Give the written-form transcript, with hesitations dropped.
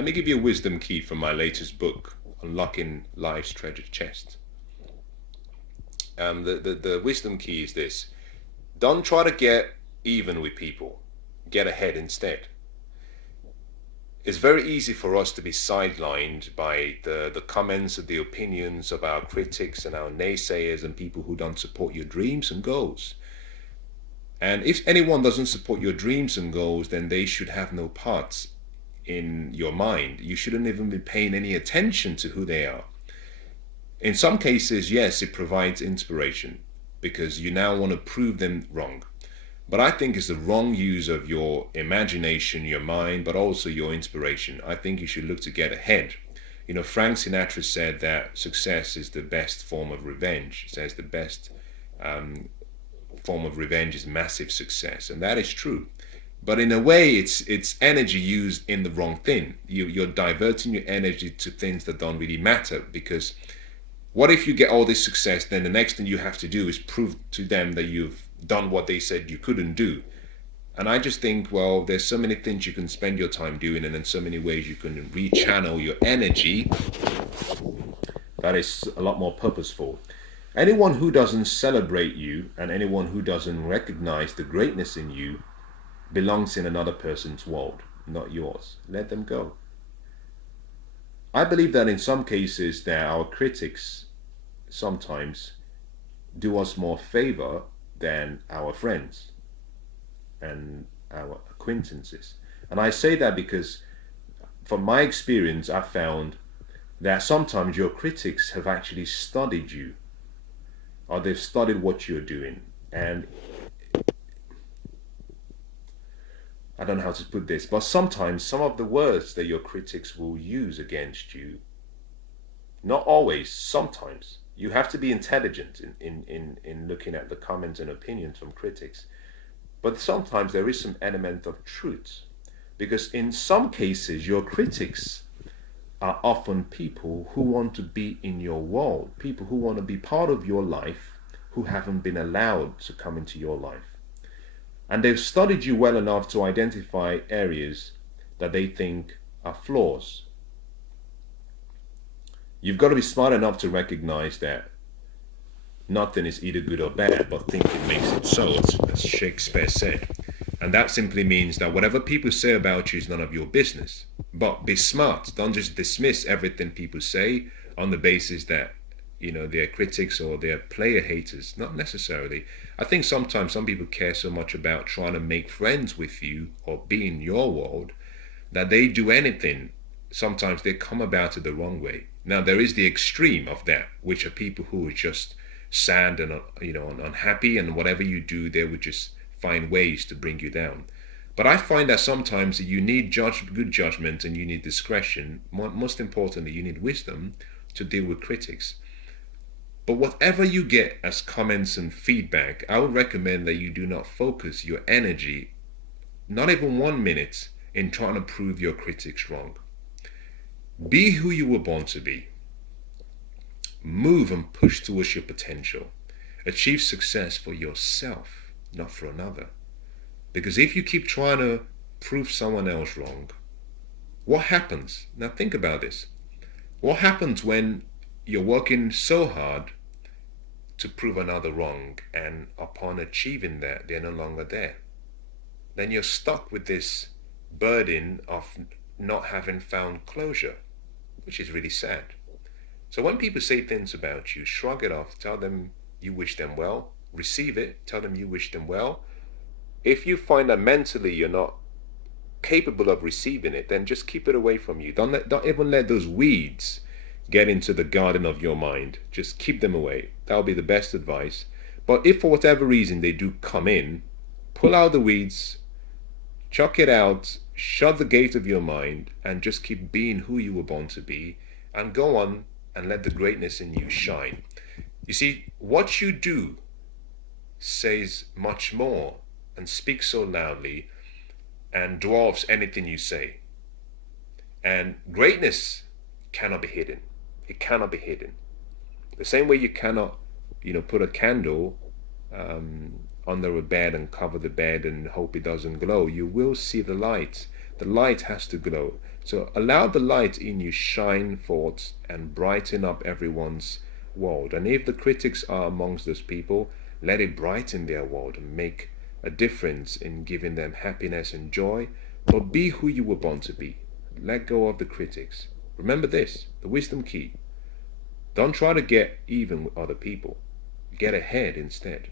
Let me give you a wisdom key from my latest book, Unlocking Life's Treasure Chest. The wisdom key is this: don't try to get even with people, get ahead instead. It's very easy for us to be sidelined by the comments and the opinions of our critics and our naysayers and people who don't support your dreams and goals. And if anyone doesn't support your dreams and goals, then they should have no part in your mind. You shouldn't even be paying any attention to who they are. In some cases, yes, it provides inspiration because you now want to prove them wrong. But I think it's the wrong use of your imagination, your mind, but also your inspiration. I think you should look to get ahead. You know, Frank Sinatra said that success is the best form of revenge. He says the best form of revenge is massive success, and that is true. But in a way, it's energy used in the wrong thing. You're diverting your energy to things that don't really matter, because what if you get all this success, then the next thing you have to do is prove to them that you've done what they said you couldn't do. And I just think, well, there's so many things you can spend your time doing, and in so many ways you can rechannel your energy that is a lot more purposeful. Anyone who doesn't celebrate you and anyone who doesn't recognize the greatness in you belongs in another person's world, not yours. Let them go. I believe that in some cases that our critics sometimes do us more favor than our friends and our acquaintances. And I say that because from my experience, I found that sometimes your critics have actually studied you, or they've studied what you're doing. And I don't know how to put this, but sometimes some of the words that your critics will use against you, not always, sometimes, you have to be intelligent in looking at the comments and opinions from critics. But sometimes there is some element of truth, because in some cases your critics are often people who want to be in your world, people who want to be part of your life, who haven't been allowed to come into your life. And they've studied you well enough to identify areas that they think are flaws. You've got to be smart enough to recognize that nothing is either good or bad, but thinking makes it so, as Shakespeare said. And that simply means that whatever people say about you is none of your business. But be smart. Don't just dismiss everything people say on the basis that, you know, they're critics or they're player haters. Not necessarily. I think sometimes some people care so much about trying to make friends with you or be in your world that they do anything. Sometimes they come about it the wrong way. Now, there is the extreme of that, which are people who are just sad and, you know, unhappy, and whatever you do, they would just find ways to bring you down. But I find that sometimes you need good judgment and you need discretion. Most importantly, you need wisdom to deal with critics. But whatever you get as comments and feedback, I would recommend that you do not focus your energy, not even 1 minute, in trying to prove your critics wrong. Be who you were born to be. Move and push towards your potential. Achieve success for yourself, not for another. Because if you keep trying to prove someone else wrong, what happens? Now think about this. What happens when you're working so hard to prove another wrong, and upon achieving that, they're no longer there? Then you're stuck with this burden of not having found closure, which is really sad. So when people say things about you, shrug it off, tell them you wish them well, receive it, tell them you wish them well. If you find that mentally you're not capable of receiving it, then just keep it away from you. Don't even let those weeds get into the garden of your mind. Just keep them away. That'll be the best advice. But if for whatever reason they do come in, pull out the weeds, chuck it out, shut the gate of your mind, and just keep being who you were born to be, and go on and let the greatness in you shine. You see, what you do says much more and speaks so loudly and dwarfs anything you say. And greatness cannot be hidden. It cannot be hidden. The same way you cannot, put a candle under a bed and cover the bed and hope it doesn't glow. You will see the light. The light has to glow. So allow the light in you shine forth and brighten up everyone's world. And if the critics are amongst those people, let it brighten their world and make a difference in giving them happiness and joy. But be who you were born to be. Let go of the critics. Remember this, the wisdom key. Don't try to get even with other people. Get ahead instead.